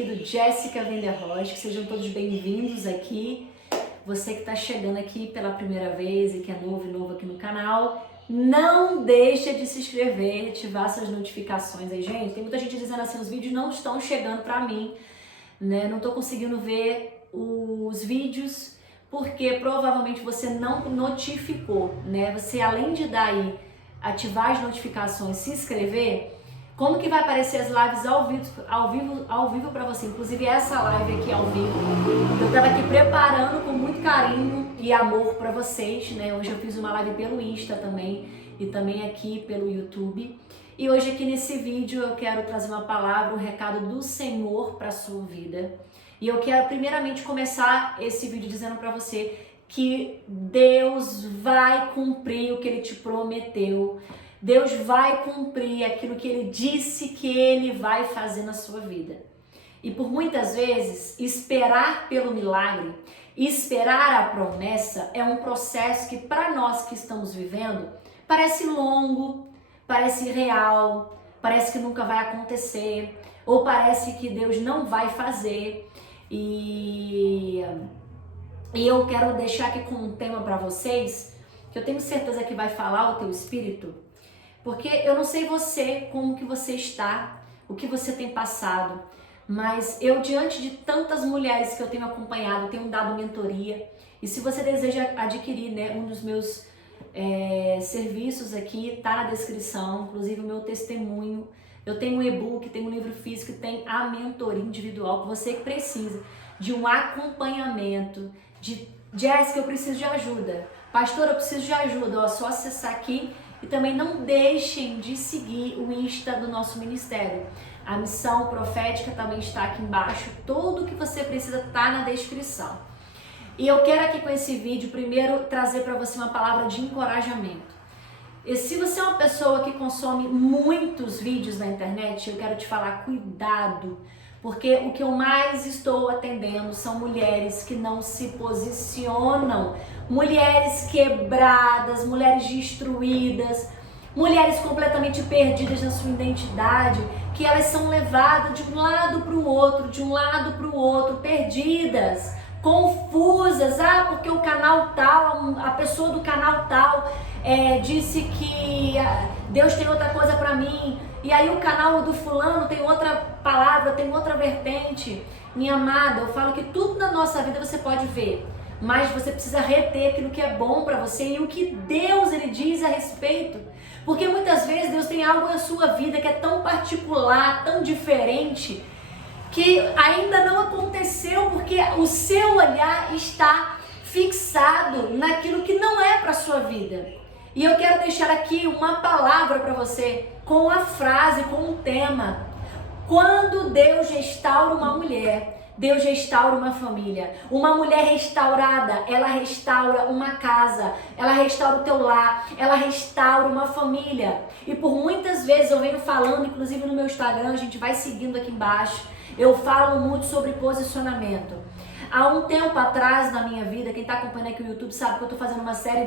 aqui do Jéssica Venderrocha, sejam todos bem-vindos aqui. Você que está chegando aqui pela primeira vez e que é novo aqui no canal, não deixa de se inscrever, ativar suas notificações aí, gente. Tem muita gente dizendo assim, os vídeos não estão chegando para mim, né? Não estou conseguindo ver os vídeos porque provavelmente você não notificou, né? Você, além de dar aí, ativar as notificações, se inscrever, como que vai aparecer as lives ao vivo para você? Inclusive essa live aqui ao vivo, eu estava aqui preparando com muito carinho e amor para vocês, né? Hoje eu fiz uma live pelo Insta também e também aqui pelo YouTube. E hoje aqui nesse vídeo eu quero trazer uma palavra, um recado do Senhor para sua vida. E eu quero primeiramente começar esse vídeo dizendo para você que Deus vai cumprir o que Ele te prometeu. Deus vai cumprir aquilo que Ele disse que Ele vai fazer na sua vida. E por muitas vezes, esperar pelo milagre, esperar a promessa é um processo que para nós que estamos vivendo, parece longo, parece irreal, parece que nunca vai acontecer, ou parece que Deus não vai fazer. E eu quero deixar aqui com um tema para vocês, que eu tenho certeza que vai falar o teu espírito, porque eu não sei você, como que você está, o que você tem passado, mas eu, diante de tantas mulheres que eu tenho acompanhado, tenho dado mentoria, e se você deseja adquirir, né, um dos meus serviços aqui, tá na descrição, inclusive o meu testemunho. Eu tenho um e-book, tenho um livro físico, tem a mentoria individual, você que precisa de um acompanhamento, de Jéssica, eu preciso de ajuda, pastor, eu preciso de ajuda, ó, só acessar aqui. E também não deixem de seguir o Insta do nosso ministério. A missão profética também está aqui embaixo. Tudo que você precisa está na descrição. E eu quero aqui com esse vídeo primeiro trazer para você uma palavra de encorajamento. E se você é uma pessoa que consome muitos vídeos na internet, eu quero te falar, cuidado. Porque o que eu mais estou atendendo são mulheres que não se posicionam, mulheres quebradas, mulheres destruídas, mulheres completamente perdidas na sua identidade, que elas são levadas de um lado para o outro, perdidas, confusas. Ah, porque o canal tal, a pessoa do canal tal disse que Deus tem outra coisa para mim. E aí o canal do fulano tem outra palavra, tem outra vertente. Minha amada, eu falo que tudo na nossa vida você pode ver, mas você precisa reter aquilo que é bom para você e o que Deus ele diz a respeito. Porque muitas vezes Deus tem algo na sua vida que é tão particular, tão diferente, que ainda não aconteceu porque o seu olhar está fixado naquilo que não é para sua vida. E eu quero deixar aqui uma palavra para você, com a frase, com um tema. Quando Deus restaura uma mulher, Deus restaura uma família. Uma mulher restaurada, ela restaura uma casa, ela restaura o teu lar, ela restaura uma família. E por muitas vezes eu venho falando, inclusive no meu Instagram, a gente vai seguindo aqui embaixo, eu falo muito sobre posicionamento. Há um tempo atrás na minha vida, quem está acompanhando aqui o YouTube sabe que eu estou fazendo uma série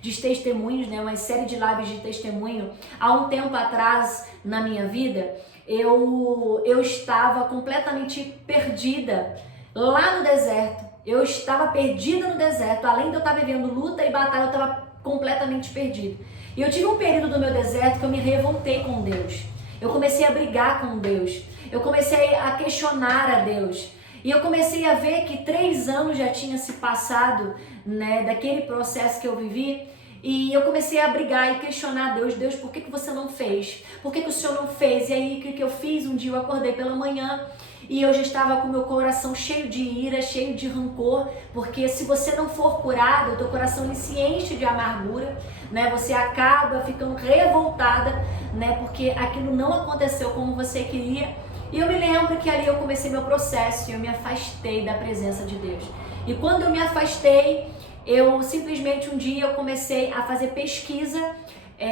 de testemunhos, né? Uma série de lives de testemunho. Há um tempo atrás na minha vida, eu estava completamente perdida lá no deserto. Eu estava perdida no deserto. Além de eu estar vivendo luta e batalha, eu estava completamente perdida. E eu tive um período do meu deserto que eu me revoltei com Deus. Eu comecei a brigar com Deus. Eu comecei a questionar a Deus. E eu comecei a ver que 3 anos já tinha se passado, né, daquele processo que eu vivi. E eu comecei a brigar e questionar a Deus. Deus, por que você não fez? Por que o Senhor não fez? E aí, o que eu fiz? Um dia eu acordei pela manhã e eu já estava com meu coração cheio de ira, cheio de rancor. Porque se você não for curado, o teu coração ele se enche de amargura, né? Você acaba ficando revoltada, né? Porque aquilo não aconteceu como você queria. E eu me lembro que ali eu comecei meu processo e eu me afastei da presença de Deus. E quando eu me afastei, eu simplesmente um dia eu comecei a fazer pesquisa.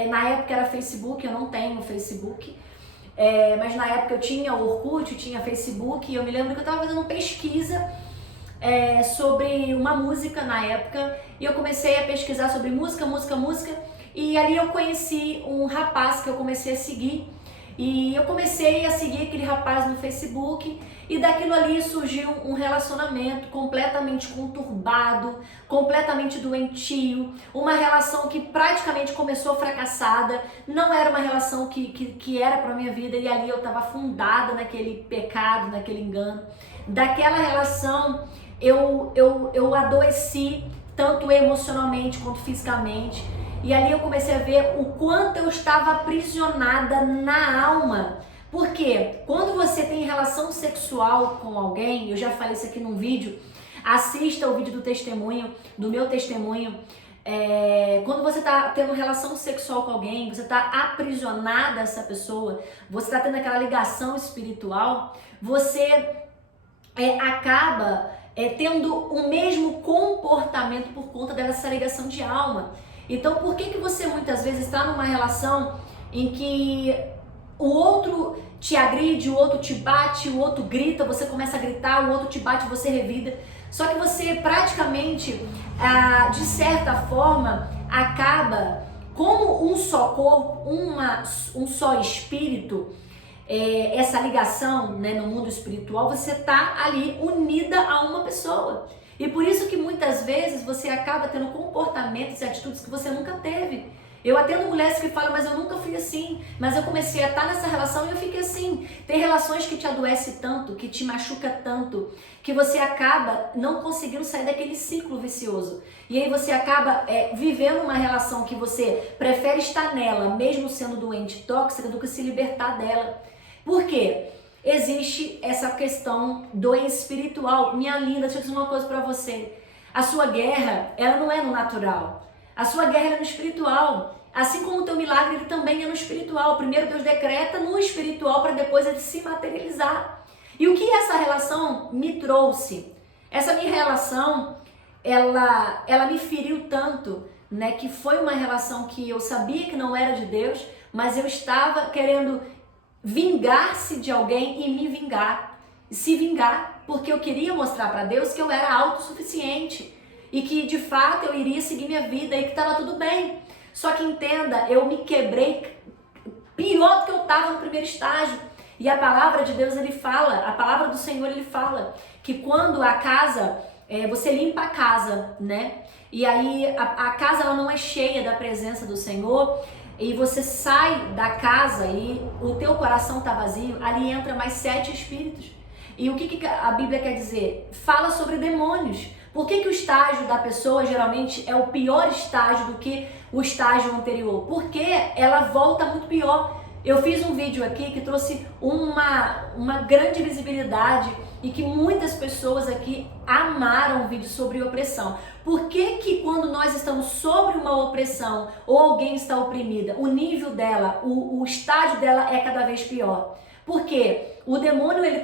Na época era Facebook, eu não tenho Facebook. Mas na época eu tinha o Orkut, eu tinha Facebook. E eu me lembro que eu estava fazendo pesquisa sobre uma música na época. E eu comecei a pesquisar sobre música. E ali eu conheci um rapaz que eu comecei a seguir. E eu comecei a seguir aquele rapaz no Facebook e daquilo ali surgiu um relacionamento completamente conturbado, completamente doentio, uma relação que praticamente começou fracassada, não era uma relação que era para minha vida e ali eu estava afundada naquele pecado, naquele engano. Daquela relação eu adoeci tanto emocionalmente quanto fisicamente. E ali eu comecei a ver o quanto eu estava aprisionada na alma. Porque quando você tem relação sexual com alguém, eu já falei isso aqui num vídeo, assista o vídeo do testemunho, do meu testemunho. Quando você está tendo relação sexual com alguém, você está aprisionada a essa pessoa, você está tendo aquela ligação espiritual, você acaba tendo o mesmo comportamento por conta dessa ligação de alma. Então, por que você muitas vezes está numa relação em que o outro te agride, o outro te bate, o outro grita, você começa a gritar, o outro te bate, você revida. Só que você praticamente, de certa forma, acaba como um só corpo, um só espírito, essa ligação, né, no mundo espiritual, você está ali unida a uma pessoa. E por isso que muitas vezes você acaba tendo comportamentos e atitudes que você nunca teve. Eu atendo mulheres que falam, mas eu nunca fui assim, mas eu comecei a estar nessa relação e eu fiquei assim. Tem relações que te adoecem tanto, que te machuca tanto, que você acaba não conseguindo sair daquele ciclo vicioso. E aí você acaba vivendo uma relação que você prefere estar nela, mesmo sendo doente, tóxica, do que se libertar dela. Por quê? Existe essa questão do espiritual. Minha linda, deixa eu dizer uma coisa pra você. A sua guerra, ela não é no natural. A sua guerra é no espiritual. Assim como o teu milagre, ele também é no espiritual. Primeiro Deus decreta no espiritual para depois ele se materializar. E o que essa relação me trouxe? Essa minha relação, ela me feriu tanto, né? Que foi uma relação que eu sabia que não era de Deus, mas eu estava querendo vingar-se de alguém e me vingar, se vingar, porque eu queria mostrar para Deus que eu era autossuficiente e que de fato eu iria seguir minha vida e que estava tudo bem. Só que entenda, eu me quebrei pior do que eu estava no primeiro estágio. E a palavra de Deus, ele fala, a palavra do Senhor, ele fala que quando a casa, você limpa a casa, né? E aí a casa ela não é cheia da presença do Senhor, e você sai da casa e o teu coração está vazio, ali entra mais 7 espíritos. E o que a Bíblia quer dizer? Fala sobre demônios. Por que o estágio da pessoa geralmente é o pior estágio do que o estágio anterior? Porque ela volta muito pior. Eu fiz um vídeo aqui que trouxe uma grande visibilidade e que muitas pessoas aqui amaram o vídeo sobre opressão. Por que quando nós estamos sobre uma opressão ou alguém está oprimida, o nível dela, o estágio dela é cada vez pior? Porque o demônio ele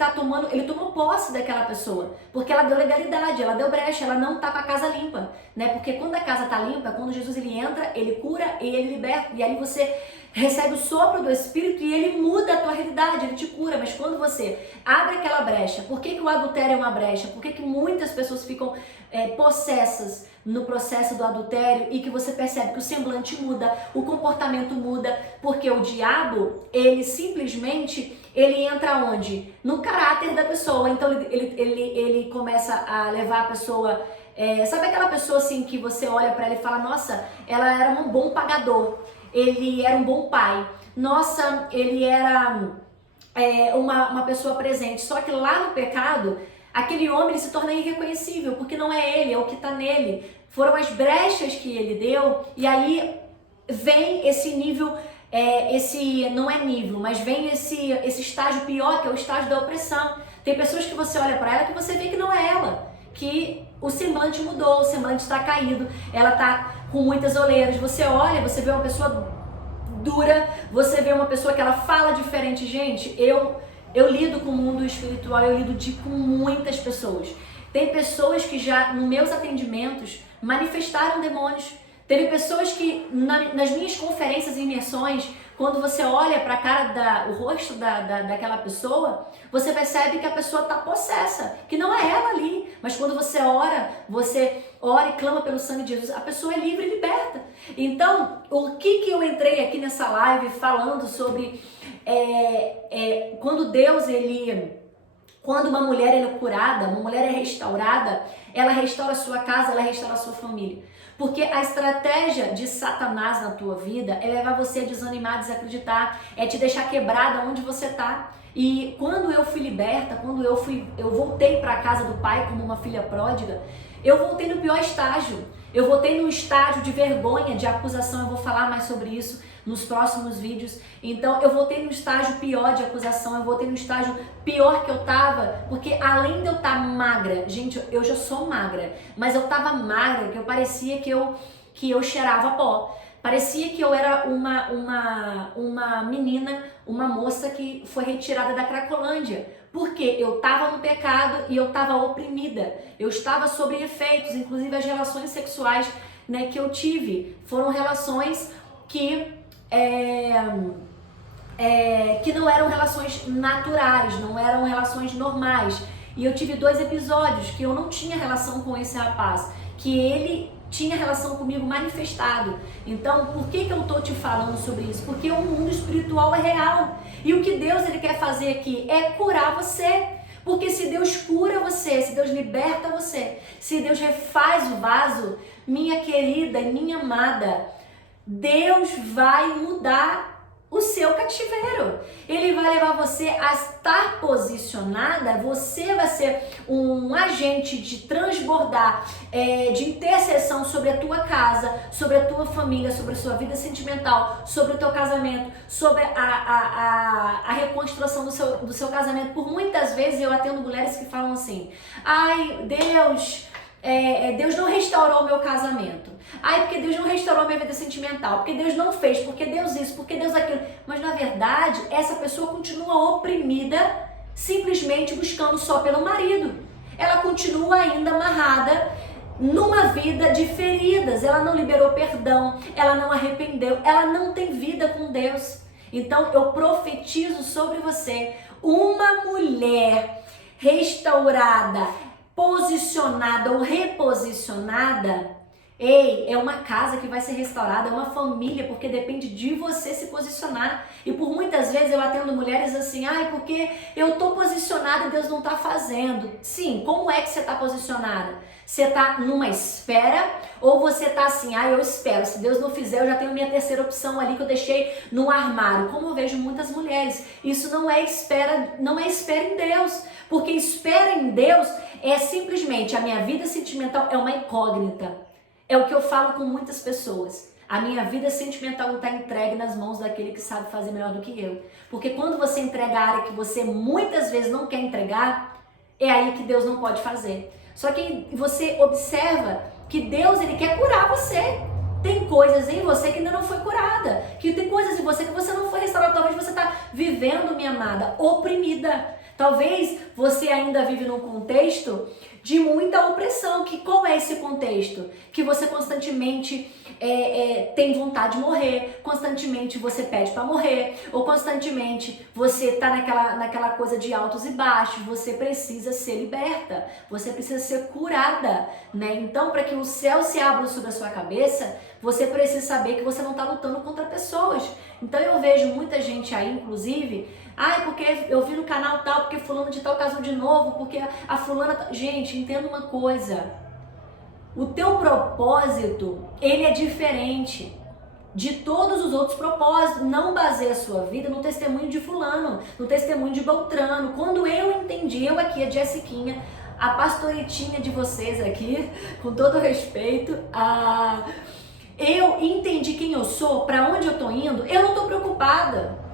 tomou posse daquela pessoa, porque ela deu legalidade, ela deu brecha, ela não tá com a casa limpa, né? Porque quando a casa tá limpa, quando Jesus ele entra, ele cura e ele liberta, e aí você recebe o sopro do Espírito e ele muda a tua realidade, ele te cura. Mas quando você abre aquela brecha, por que o adultério é uma brecha? Por que muitas pessoas ficam possessas no processo do adultério e que você percebe que o semblante muda, o comportamento muda? Porque o diabo, ele simplesmente, ele entra onde? No caráter da pessoa. Então ele começa a levar a pessoa... sabe aquela pessoa assim que você olha para ela e fala, nossa, ela era um bom pagador, ele era um bom pai, nossa, ele era uma pessoa presente. Só que lá no pecado, aquele homem ele se torna irreconhecível, porque não é ele, é o que está nele. Foram as brechas que ele deu, e aí vem esse nível, não é nível, mas vem esse estágio pior, que é o estágio da opressão. Tem pessoas que você olha para ela que você vê que não é ela, que o semblante mudou, o semblante está caído, ela está com muitas olheiras. Você olha, você vê uma pessoa dura, você vê uma pessoa que ela fala diferente. Gente, eu lido com o mundo espiritual, eu lido com muitas pessoas. Tem pessoas que já, nos meus atendimentos, manifestaram demônios. Teve pessoas que, nas minhas conferências e imersões, Quando você olha para a cara, o rosto daquela pessoa, você percebe que a pessoa está possessa, que não é ela ali. Mas quando você ora e clama pelo sangue de Jesus, a pessoa é livre e liberta. Então, o que eu entrei aqui nessa live falando sobre quando uma mulher é curada, uma mulher é restaurada, ela restaura a sua casa, ela restaura a sua família. Porque a estratégia de Satanás na tua vida é levar você a desanimar, a desacreditar, é te deixar quebrada onde você está. E quando eu fui liberta, quando eu voltei para a casa do pai como uma filha pródiga, eu voltei no pior estágio. Eu voltei num estágio de vergonha, de acusação. Eu vou falar mais sobre isso nos próximos vídeos. Então eu voltei no estágio pior de acusação, eu voltei no estágio pior que eu tava, porque além de eu estar magra, gente, eu já sou magra, mas eu tava magra, que eu parecia que eu cheirava pó. Parecia que eu era uma menina, uma moça que foi retirada da Cracolândia. Porque eu estava no pecado e eu estava oprimida. Eu estava sob efeitos, inclusive as relações sexuais, né, que eu tive. Foram relações que não eram relações naturais, não eram relações normais. E eu tive 2 episódios que eu não tinha relação com esse rapaz, que ele tinha relação comigo manifestado. Então, por que eu tô te falando sobre isso? Porque o mundo espiritual é real. E o que Deus ele quer fazer aqui é curar você. Porque se Deus cura você, se Deus liberta você, se Deus refaz o vaso, minha querida e minha amada, Deus vai mudar o seu cativeiro. Ele vai levar você a estar posicionada, você vai ser um agente de transbordar, de intercessão sobre a tua casa, sobre a tua família, sobre a sua vida sentimental, sobre o teu casamento, sobre a reconstrução do seu casamento. Por muitas vezes eu atendo mulheres que falam assim: ai, Deus não restaurou o meu casamento. Ai, porque Deus não restaurou a minha vida sentimental. Porque Deus não fez. Porque Deus isso. Porque Deus aquilo. Mas na verdade, essa pessoa continua oprimida, simplesmente buscando só pelo marido. Ela continua ainda amarrada numa vida de feridas. Ela não liberou perdão. Ela não arrependeu. Ela não tem vida com Deus. Então eu profetizo sobre você uma mulher restaurada, posicionada ou reposicionada. Ei, é uma casa que vai ser restaurada, é uma família, porque depende de você se posicionar. E por muitas vezes eu atendo mulheres assim: ai, porque eu tô posicionada e Deus não tá fazendo. Sim, como é que você tá posicionada? Você tá numa espera ou você tá assim: ai, eu espero, se Deus não fizer eu já tenho minha terceira opção ali que eu deixei no armário. Como eu vejo muitas mulheres, isso não é espera em Deus, porque espera em Deus é simplesmente: a minha vida sentimental é uma incógnita. É o que eu falo com muitas pessoas. A minha vida sentimental não está entregue nas mãos daquele que sabe fazer melhor do que eu. Porque quando você entrega a área que você muitas vezes não quer entregar, é aí que Deus não pode fazer. Só que você observa que Deus ele quer curar você. Tem coisas em você que ainda não foi curada. Que tem coisas em você que você não foi restaurada. Talvez você está vivendo, minha amada, oprimida. Talvez você ainda vive num contexto de muita opressão. Qual é esse contexto? Que você constantemente tem vontade de morrer, constantemente você pede para morrer, ou constantemente você tá naquela coisa de altos e baixos. Você precisa ser liberta, você precisa ser curada, né? Então, para que o céu se abra sobre a sua cabeça, você precisa saber que você não está lutando contra pessoas. Então eu vejo muita gente aí, inclusive: ai, porque eu vi no canal tal, porque fulano de tal casou de novo, porque a fulana... Gente, entenda uma coisa. O teu propósito, ele é diferente de todos os outros propósitos. Não baseie a sua vida no testemunho de fulano, no testemunho de Beltrano. Quando eu entendi, eu aqui, a Jessiquinha, a pastoretinha de vocês aqui, com todo respeito, eu entendi quem eu sou, para onde eu tô indo, eu não tô preocupada.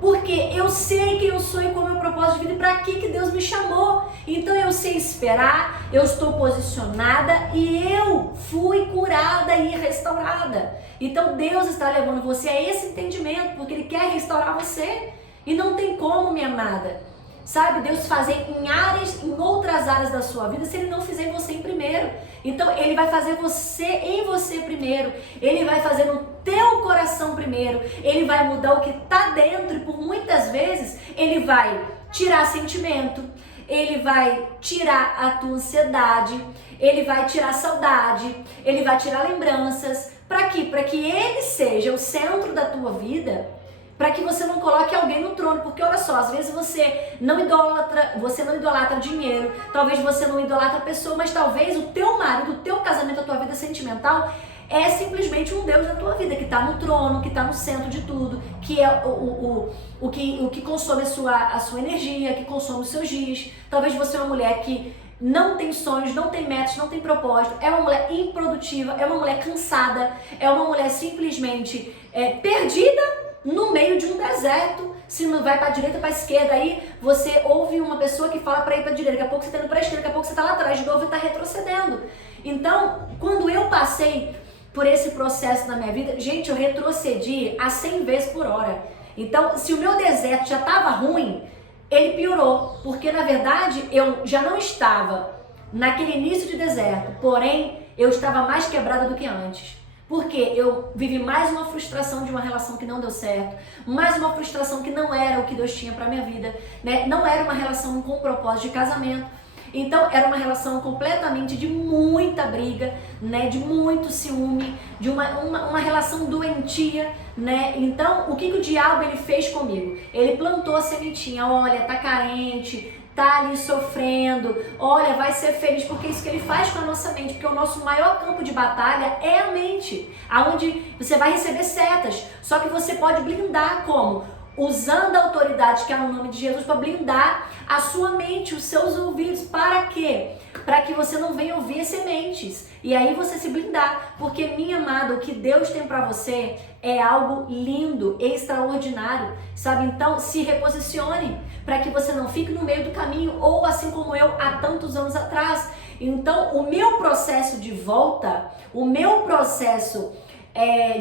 Porque eu sei quem eu sou e qual é o meu propósito de vida e para que Deus me chamou. Então eu sei esperar, eu estou posicionada e eu fui curada e restaurada. Então Deus está levando você a esse entendimento, porque Ele quer restaurar você. E não tem como, minha amada, sabe, Deus fazer em outras áreas da sua vida se Ele não fizer em você em primeiro. Então Ele vai fazer em você primeiro. Ele vai fazer no teu coração primeiro, ele vai mudar o que tá dentro e por muitas vezes ele vai tirar sentimento, ele vai tirar a tua ansiedade, ele vai tirar a saudade, ele vai tirar lembranças. Para quê? Para que ele seja o centro da tua vida, para que você não coloque alguém no trono, porque olha só, às vezes você não idolatra dinheiro, talvez você não idolatra pessoa, mas talvez o teu marido, o teu casamento, a tua vida sentimental é simplesmente um Deus na tua vida, que está no trono, que está no centro de tudo, que é o que consome a sua energia, que consome os seus dias. Talvez você é uma mulher que não tem sonhos, não tem metas, não tem propósito, é uma mulher improdutiva, é uma mulher cansada, é uma mulher simplesmente perdida no meio de um deserto. Se não vai para a direita, para a esquerda, aí você ouve uma pessoa que fala para ir para a direita, daqui a pouco você está indo para a esquerda, daqui a pouco você está lá atrás, de novo e está retrocedendo. Então, quando eu passei por esse processo na minha vida, gente, eu retrocedi a 100 vezes por hora. Então, se o meu deserto já estava ruim, ele piorou, porque na verdade eu já não estava naquele início de deserto, porém eu estava mais quebrada do que antes. Porque eu vivi mais uma frustração de uma relação que não deu certo, mais uma frustração que não era o que Deus tinha para minha vida, né? Não era uma relação com propósito de casamento. Então era uma relação completamente de muita briga, né? De muito ciúme, de uma relação doentia, né? Então o que o diabo ele fez comigo? Ele plantou a sementinha, olha, tá carente, tá ali sofrendo, olha, vai ser feliz, porque é isso que ele faz com a nossa mente, porque o nosso maior campo de batalha é a mente, aonde você vai receber setas, só que você pode blindar como? Usando a autoridade que é no nome de Jesus para blindar a sua mente, os seus ouvidos, para quê? Para que você não venha ouvir as sementes, e aí você se blindar, porque minha amada, o que Deus tem para você é algo lindo, extraordinário, sabe? Então se reposicione, para que você não fique no meio do caminho, ou assim como eu há tantos anos atrás. Então o meu processo de volta, o meu processo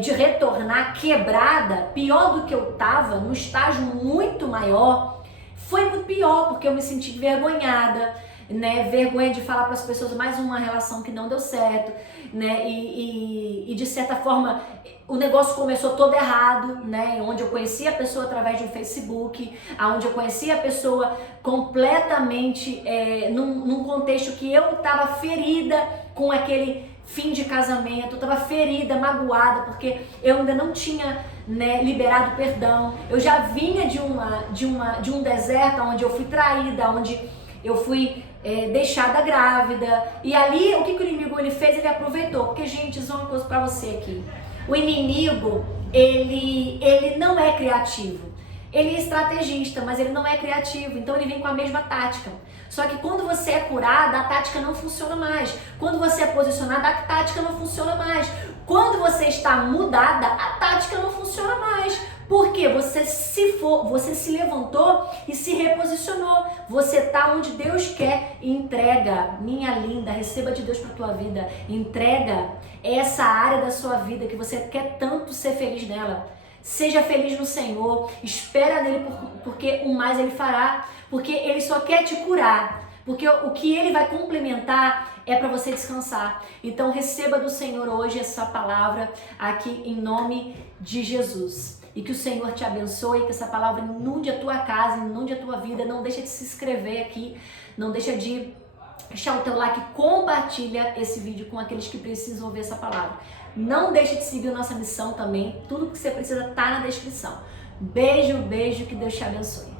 de retornar quebrada, pior do que eu estava, num estágio muito maior, foi muito pior, porque eu me senti envergonhada, né? Vergonha de falar para as pessoas mais uma relação que não deu certo, né? E de certa forma o negócio começou todo errado, né? Onde eu conheci a pessoa através de um Facebook, onde eu conheci a pessoa completamente num contexto que eu estava ferida com aquele fim de casamento, eu estava ferida, magoada, porque eu ainda não tinha, né, liberado perdão. Eu já vinha de um deserto onde eu fui traída, onde eu fui deixada grávida. E ali, o que o inimigo ele fez? Ele aproveitou. Porque, gente, isso é uma coisa para você aqui. O inimigo, ele não é criativo. Ele é estrategista, mas ele não é criativo, então ele vem com a mesma tática. Só que quando você é curada, a tática não funciona mais. Quando você é posicionada, a tática não funciona mais. Quando você está mudada, a tática não funciona mais. Porque você se levantou e se reposicionou. Você está onde Deus quer. Entrega, minha linda, receba de Deus para a tua vida. Entrega essa área da sua vida que você quer tanto ser feliz nela. Seja feliz no Senhor, espera nele porque o mais ele fará, porque ele só quer te curar, porque o que ele vai complementar é para você descansar. Então receba do Senhor hoje essa palavra aqui em nome de Jesus. E que o Senhor te abençoe, que essa palavra inunde a tua casa, inunde a tua vida. Não deixa de se inscrever aqui, não deixa de deixar o teu like, compartilha esse vídeo com aqueles que precisam ouvir essa palavra. Não deixe de seguir a nossa missão também. Tudo que você precisa tá na descrição. Beijo, beijo, que Deus te abençoe.